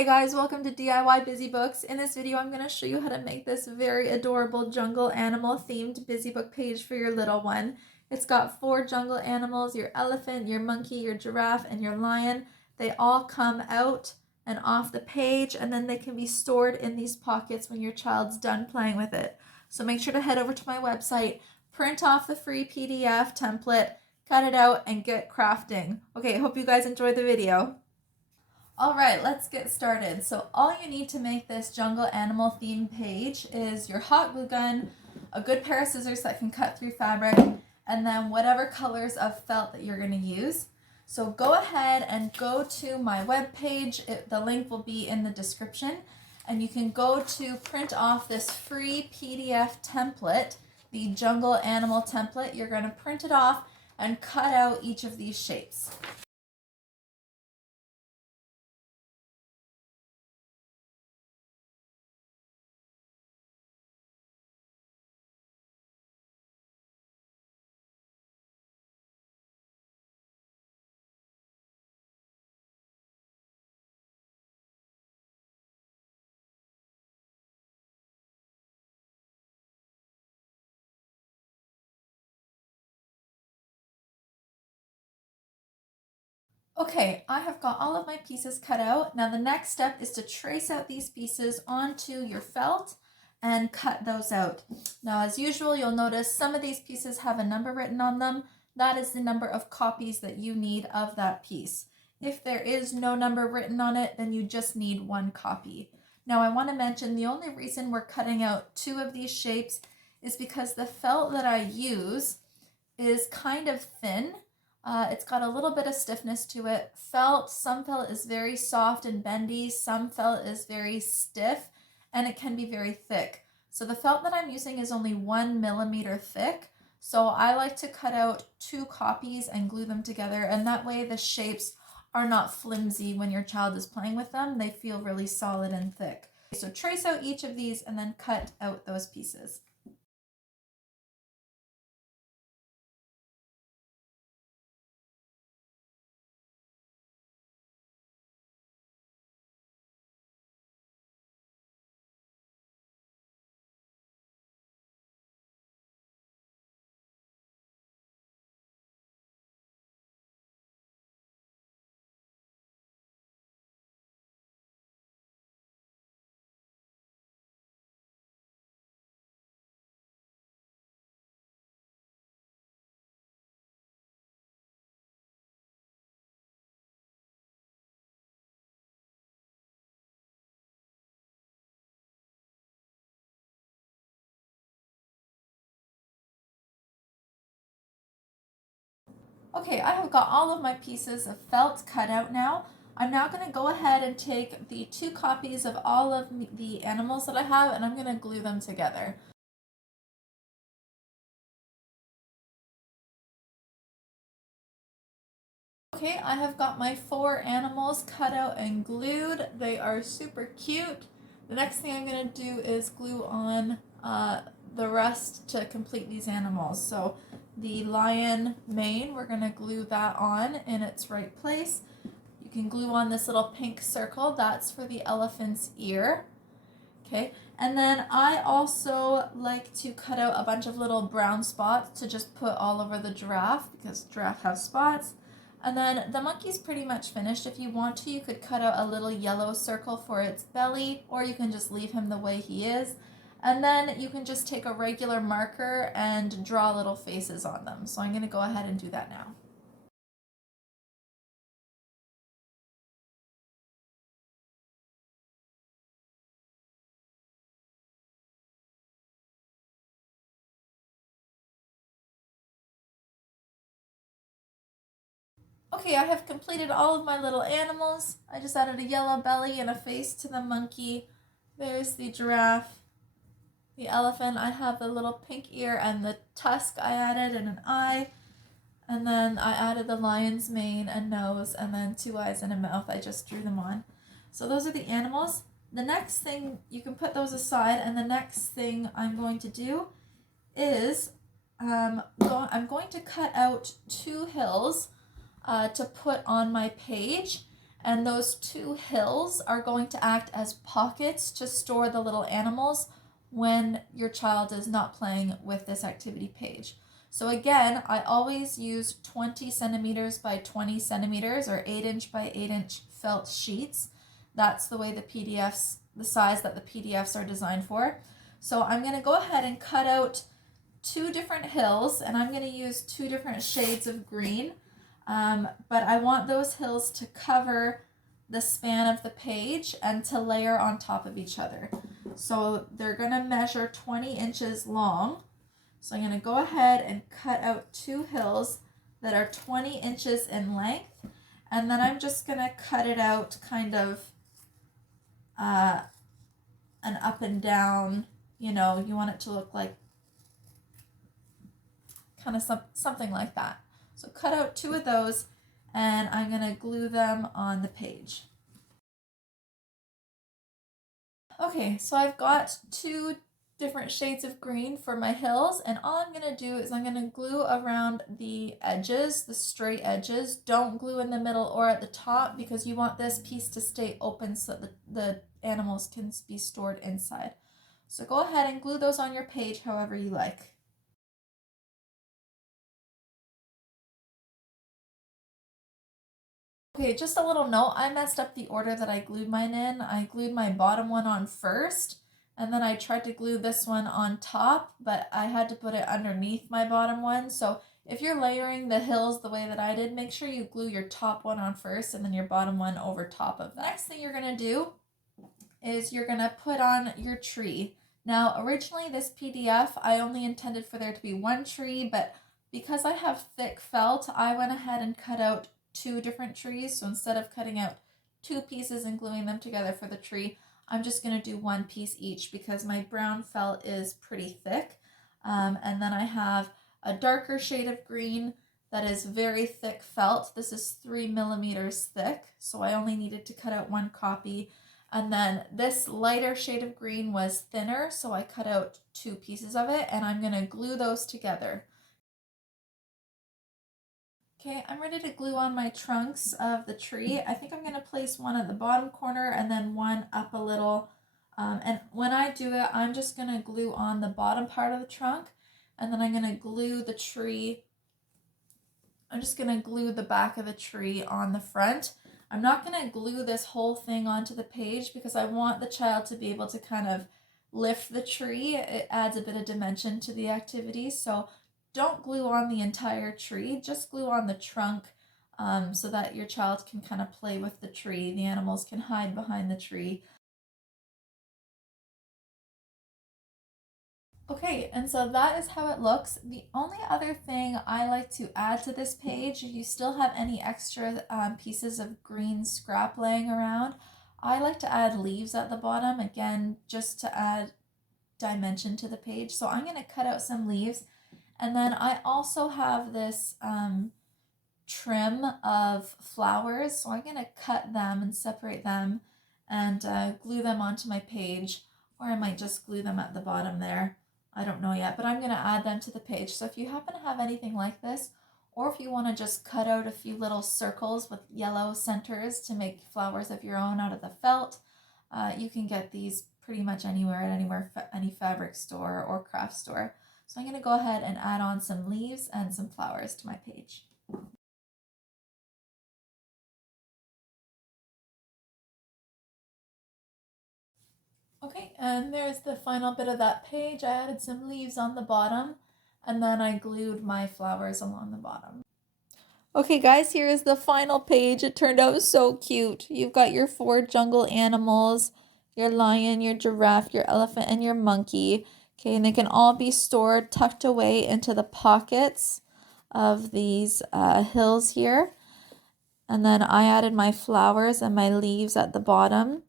Hey guys, welcome to DIY Busy Books. In this video, I'm going to show you how to make this very adorable jungle animal themed busy book page for your little one. It's got 4 jungle animals, your elephant, your monkey, your giraffe, and your lion. They all come out and off the page, and then they can be stored in these pockets when your child's done playing with it. So make sure to head over to my website, print off the free PDF template, cut it out, and get crafting. Okay, hope you guys enjoy the video. All right, let's get started. So all you need to make this jungle animal theme page is your hot glue gun, a good pair of scissors that can cut through fabric, and then whatever colors of felt that you're going to use. So go ahead and go to my webpage. The link will be in the description, and you can go to print off this free PDF template, the jungle animal template. You're going to print it off and cut out each of these shapes. Okay, I have got all of my pieces cut out. Now the next step is to trace out these pieces onto your felt and cut those out. Now as usual, you'll notice some of these pieces have a number written on them. That is the number of copies that you need of that piece. If there is no number written on it, then you just need 1 copy. Now I want to mention the only reason we're cutting out 2 of these shapes is because the felt that I use is kind of thin. It's got a little bit of stiffness to it. Some felt is very soft and bendy, some felt is very stiff, and it can be very thick. So the felt that I'm using is only 1 millimeter thick. So I like to cut out 2 copies and glue them together, and that way the shapes are not flimsy when your child is playing with them. They feel really solid and thick. So trace out each of these and then cut out those pieces. Okay, I have got all of my pieces of felt cut out now. I'm now going to go ahead and take the 2 copies of all of the animals that I have, and I'm going to glue them together. Okay, I have got my 4 animals cut out and glued. They are super cute. The next thing I'm going to do is glue on the rest to complete these animals. So the lion mane, we're going to glue that on in its right place. You can glue on this little pink circle. That's for the elephant's ear. Okay, and then I also like to cut out a bunch of little brown spots to just put all over the giraffe because giraffe have spots. And then the monkey's pretty much finished. If you want to, you could cut out a little yellow circle for its belly, or you can just leave him the way he is. And then you can just take a regular marker and draw little faces on them. So I'm going to go ahead and do that now. Okay, I have completed all of my little animals. I just added a yellow belly and a face to the monkey. There's the giraffe, the elephant. I have the little pink ear and the tusk I added and an eye. And then I added the lion's mane and nose and then 2 eyes and a mouth. I just drew them on. So those are the animals. The next thing, you can put those aside, and the next thing I'm going to do is I'm going to cut out 2 hills to put on my page, And those two hills are going to act as pockets to store the little animals when your child is not playing with this activity page. So again, I always use 20 centimeters by 20 centimeters or 8-inch by 8-inch felt sheets. That's the way the size that the PDFs are designed for. So I'm going to go ahead and cut out two different hills, and I'm going to use two different shades of green. But I want those hills to cover the span of the page and to layer on top of each other. So they're going to measure 20 inches long. So I'm going to go ahead and cut out two hills that are 20 inches in length. And then I'm just going to cut it out kind of an up and down, you want it to look like kind of something like that. So cut out two of those, and I'm going to glue them on the page. Okay, so I've got two different shades of green for my hills, and all I'm going to do is I'm going to glue around the edges, the straight edges. Don't glue in the middle or at the top, because you want this piece to stay open so that the animals can be stored inside. So go ahead and glue those on your page however you like. Okay, just a little note, I messed up the order that I glued mine in. I glued my bottom one on first, and then I tried to glue this one on top, but I had to put it underneath my bottom one. So if you're layering the hills the way that I did, make sure you glue your top one on first and then your bottom one over top of that. Next thing you're gonna do is you're gonna put on your tree. Now, originally this PDF, I only intended for there to be one tree, but because I have thick felt, I went ahead and cut out two different trees. So instead of cutting out two pieces and gluing them together for the tree, I'm just going to do one piece each because my brown felt is pretty thick. And then I have a darker shade of green that is very thick felt. This is 3 millimeters thick, so I only needed to cut out one copy. And then this lighter shade of green was thinner, so I cut out two pieces of it, and I'm going to glue those together. Okay, I'm ready to glue on my trunks of the tree. I think I'm going to place one at the bottom corner and then one up a little. And when I do it, I'm just going to glue on the bottom part of the trunk, and then I'm going to glue the tree. I'm just going to glue the back of the tree on the front. I'm not going to glue this whole thing onto the page because I want the child to be able to kind of lift the tree. It adds a bit of dimension to the activity. So don't glue on the entire tree, just glue on the trunk so that your child can kind of play with the tree. The animals can hide behind the tree. Okay, and so that is how it looks. The only other thing I like to add to this page, if you still have any extra pieces of green scrap laying around, I like to add leaves at the bottom, again, just to add dimension to the page. So I'm going to cut out some leaves. And then I also have this trim of flowers, so I'm going to cut them and separate them and glue them onto my page, or I might just glue them at the bottom there. I don't know yet, but I'm going to add them to the page. So if you happen to have anything like this, or if you want to just cut out a few little circles with yellow centers to make flowers of your own out of the felt, you can get these pretty much anywhere at any fabric store or craft store. So I'm going to go ahead and add on some leaves and some flowers to my page. Okay, and there's the final bit of that page. I added some leaves on the bottom, and then I glued my flowers along the bottom. Okay guys, here is the final page. It turned out so cute. You've got your 4 jungle animals, your lion, your giraffe, your elephant, and your monkey. Okay, and they can all be stored, tucked away into the pockets of these hills here. And then I added my flowers and my leaves at the bottom.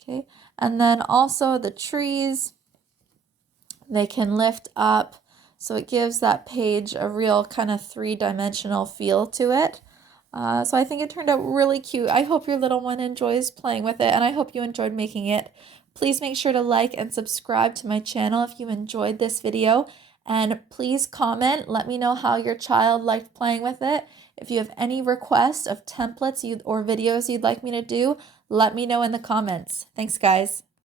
Okay, and then also the trees, they can lift up. So it gives that page a real kind of 3-dimensional feel to it. So I think it turned out really cute. I hope your little one enjoys playing with it, and I hope you enjoyed making it. Please make sure to like and subscribe to my channel if you enjoyed this video. And please comment. Let me know how your child liked playing with it. If you have any requests of templates or videos you'd like me to do, let me know in the comments. Thanks, guys.